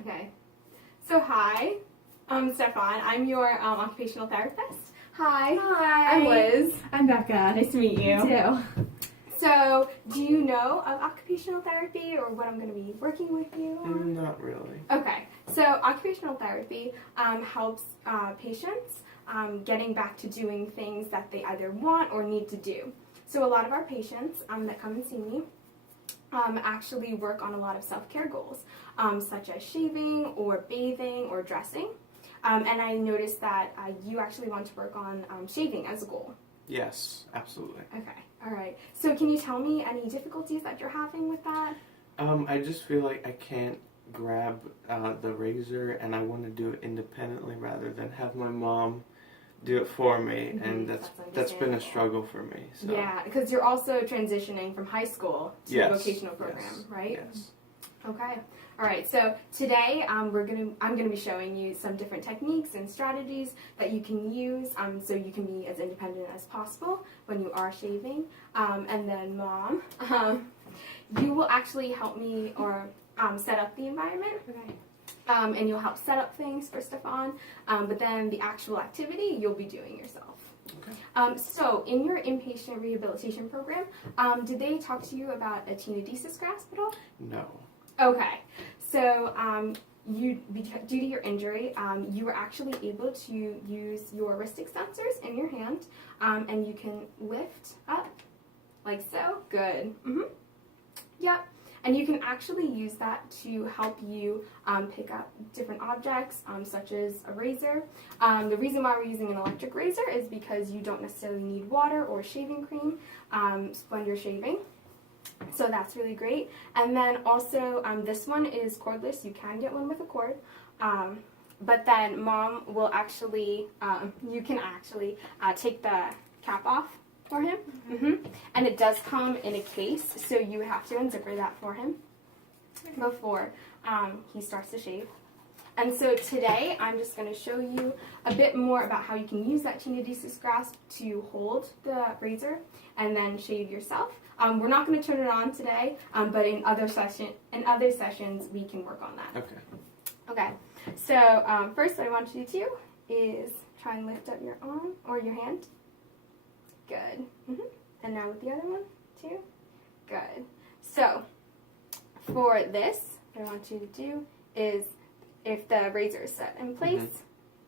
Okay. So hi, I'm Stefan. I'm your occupational therapist. Hi. Hi. I'm Liz. I'm Becca. Nice to meet you. You too. So, do you know of occupational therapy or what I'm going to be working with you on? Not really. Okay. So, occupational therapy helps patients getting back to doing things that they either want or need to do. So, a lot of our patients that come and see me actually work on a lot of self-care goals, such as shaving or bathing or dressing. And I noticed that you actually want to work on shaving as a goal. Yes, absolutely. Okay, all right. So can you tell me any difficulties that you're having with that? I just feel like I can't grab the razor, and I want to do it independently rather than have my mom do it for me, and that's been a struggle for me. So. Yeah, because you're also transitioning from high school to a vocational program, right? Yes. Okay. All right. So today I'm gonna be showing you some different techniques and strategies that you can use so you can be as independent as possible when you are shaving. And then Mom, you will actually help me or set up the environment. Okay. And you'll help set up things for Stefan, but then the actual activity you'll be doing yourself. Okay. So in your inpatient rehabilitation program, did they talk to you about a tenodesis grasp at all? No. Okay, so due to your injury, you were actually able to use your wrist extensors in your hand, and you can lift up like so. Good. Yep. And you can actually use that to help you pick up different objects, such as a razor. The reason why we're using an electric razor is because you don't necessarily need water or shaving cream when you're shaving. So that's really great. And then also, this one is cordless. You can get one with a cord. But then Mom will actually, you can actually take the cap off for him. And it does come in a case, so you would have to unzipper that for him before he starts to shave. And so today I'm just going to show you a bit more about how you can use that tenodesis grasp to hold the razor and then shave yourself. We're not going to turn it on today, but in other sessions we can work on that. Okay. Okay. So first what I want you to do is try and lift up your arm or your hand. Good. And now with the other one too. Good. So for this, what I want you to do is, if the razor is set in place,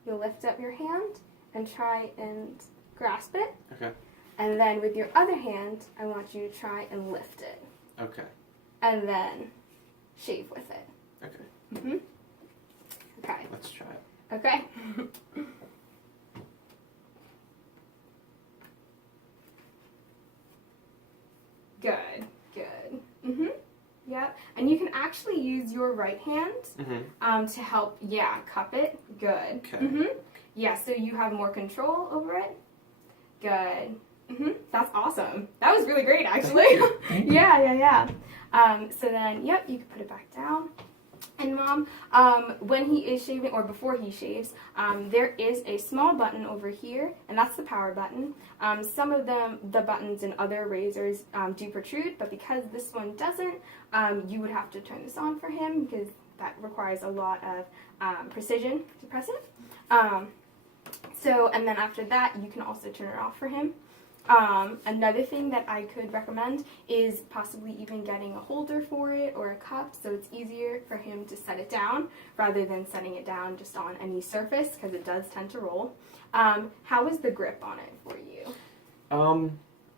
you'll lift up your hand and try and grasp it. Okay. And then with your other hand, I want you to try and lift it. Okay. And then shave with it. Okay. Okay. Let's try it. Okay. Good. Good. Yep. And you can actually use your right hand to help, cup it. Good. Okay. Yeah, so you have more control over it. Good. That's awesome. That was really great, actually. Yeah. So then, you can put it back down. And Mom, when he is shaving, or before he shaves, there is a small button over here, and that's the power button. Some of the buttons in other razors do protrude, but because this one doesn't, you would have to turn this on for him, because that requires a lot of precision to press it. And then after that, you can also turn it off for him. Another thing that I could recommend is possibly even getting a holder for it or a cup, so it's easier for him to set it down rather than setting it down just on any surface, because it does tend to roll. How is the grip on it for you?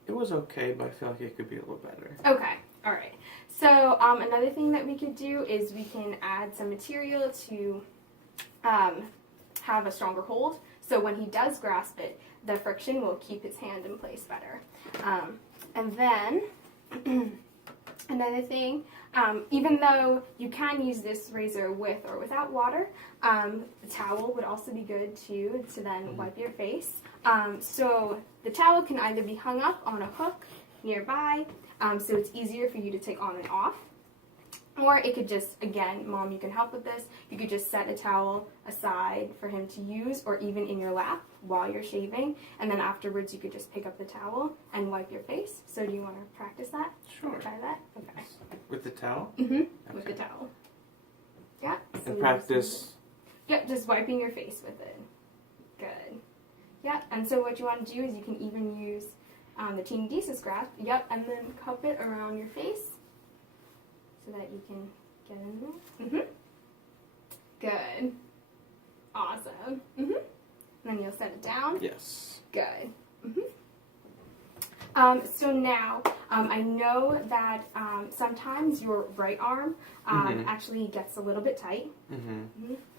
It was okay, but I feel like it could be a little better. Okay, all right. So another thing that we could do is we can add some material to have a stronger hold. So when he does grasp it, the friction will keep his hand in place better. And then another thing, even though you can use this razor with or without water, the towel would also be good too to then wipe your face. So the towel can either be hung up on a hook nearby, so it's easier for you to take on and off. Or it could just, again, Mom, you can help with this. You could just set a towel aside for him to use, or even in your lap while you're shaving. And then afterwards, you could just pick up the towel and wipe your face. So do you want to practice that? Sure. Try that? Okay. With the towel? With the towel. Yeah. So And we practice. Yep, just wiping your face with it. Good. Yep, and so what you want to do is you can even use the Team Desis graph. Yep, and then cup it around your face so that you can get in there. Good. Awesome. And then you'll set it down. Yes. Good. So now, I know that sometimes your right arm actually gets a little bit tight.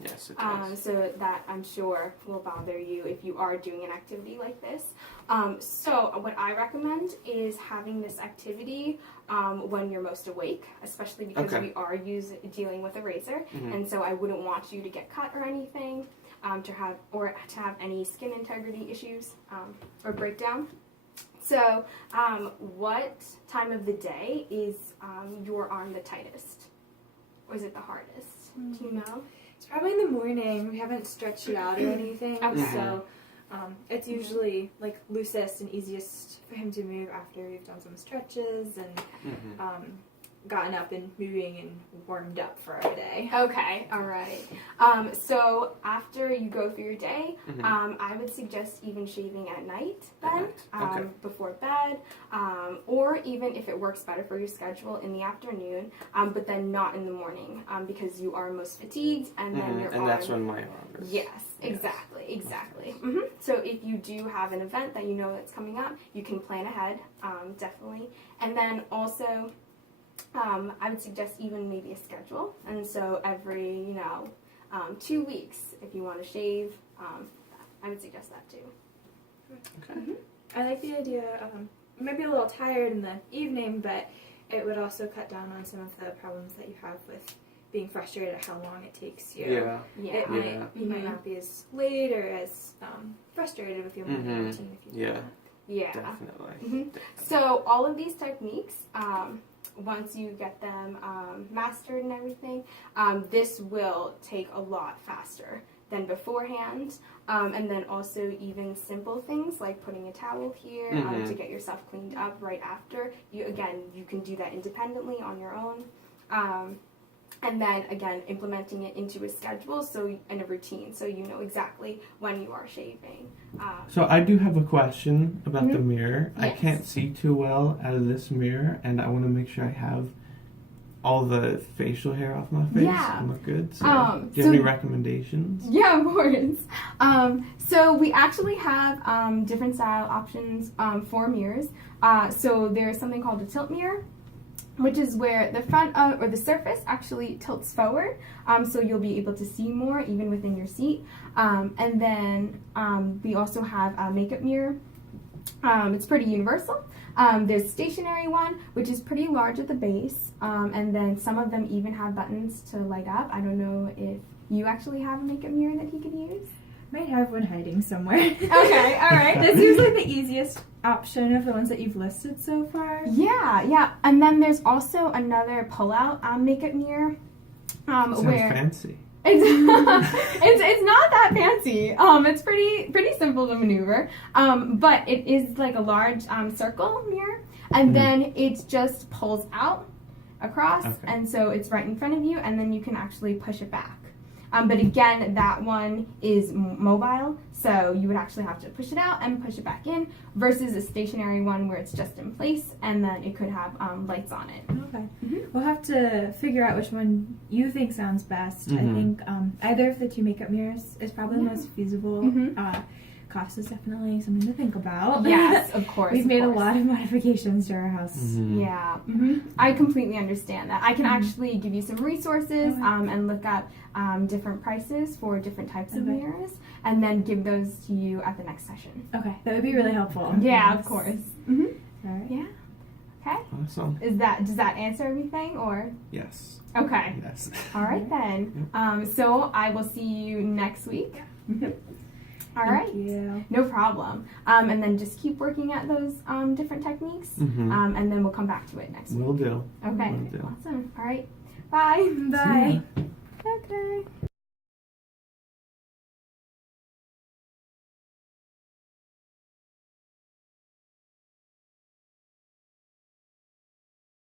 Yes, it does. So that I'm sure will bother you if you are doing an activity like this. So what I recommend is having this activity when you're most awake, especially because we are dealing with a razor, and so I wouldn't want you to get cut or anything, to have any skin integrity issues or breakdown. So, what time of the day is your arm the tightest? Or is it the hardest? Do you know? It's probably in the morning. We haven't stretched it out or anything. Okay. So, it's usually like loosest and easiest for him to move after we've done some stretches and gotten up and moving and warmed up for our day. Okay, all right. So after you go through your day, I would suggest even shaving at night then, before bed, or even if it works better for your schedule in the afternoon, but then not in the morning, because you are most fatigued and then your arm... And that's when my arm is. Yes, exactly. So if you do have an event that you know that's coming up, you can plan ahead, definitely. And then also... I would suggest even maybe a schedule, and so every 2 weeks if you want to shave, I would suggest that too. Okay. I like the idea. Maybe a little tired in the evening, but it would also cut down on some of the problems that you have with being frustrated at how long it takes you. You might not be as late or as frustrated with your morning routine if you do that. Definitely. So all of these techniques, once you get them mastered and everything, this will take a lot faster than beforehand. And then also even simple things like putting a towel here to get yourself cleaned up right after. You can do that independently on your own. And then, again, implementing it into a schedule and a routine so you know exactly when you are shaving. So I do have a question about the mirror. Yes. I can't see too well out of this mirror, and I want to make sure I have all the facial hair off my face and look good. So do you have any recommendations? Yeah, of course. So we actually have different style options for mirrors. So there's something called a tilt mirror, which is where the front or the surface actually tilts forward, so you'll be able to see more even within your seat. And then we also have a makeup mirror. It's pretty universal. There's a stationary one, which is pretty large at the base, and then some of them even have buttons to light up. I don't know if you actually have a makeup mirror that he could use. Might have one hiding somewhere. Okay, all right. This seems like the easiest option of the ones that you've listed so far. Yeah. And then there's also another pull-out makeup mirror. Sounds fancy. It's not that fancy. It's pretty simple to maneuver. But it is like a large circle mirror, and then it just pulls out across, and so it's right in front of you, and then you can actually push it back. But again, that one is mobile, so you would actually have to push it out and push it back in, versus a stationary one where it's just in place, and then it could have lights on it. Okay. We'll have to figure out which one you think sounds best. I think either of the two makeup mirrors is probably the most feasible. Cost is definitely something to think about. Yes, of course. We've made a lot of modifications to our house. Yeah, I completely understand that. I can actually give you some resources and look up different prices for different types of mirrors, and then give those to you at the next session. Okay, that would be really helpful. Yeah, of course. All right. Yeah. Okay. Awesome. Does that answer everything, or? Yes. Okay. Yes. All right then. So I will see you next week. All right. Thank you. No problem. And then just keep working at those different techniques, and then we'll come back to it next week. Will do. Okay. Will do. Awesome. All right. Bye. Bye. Okay.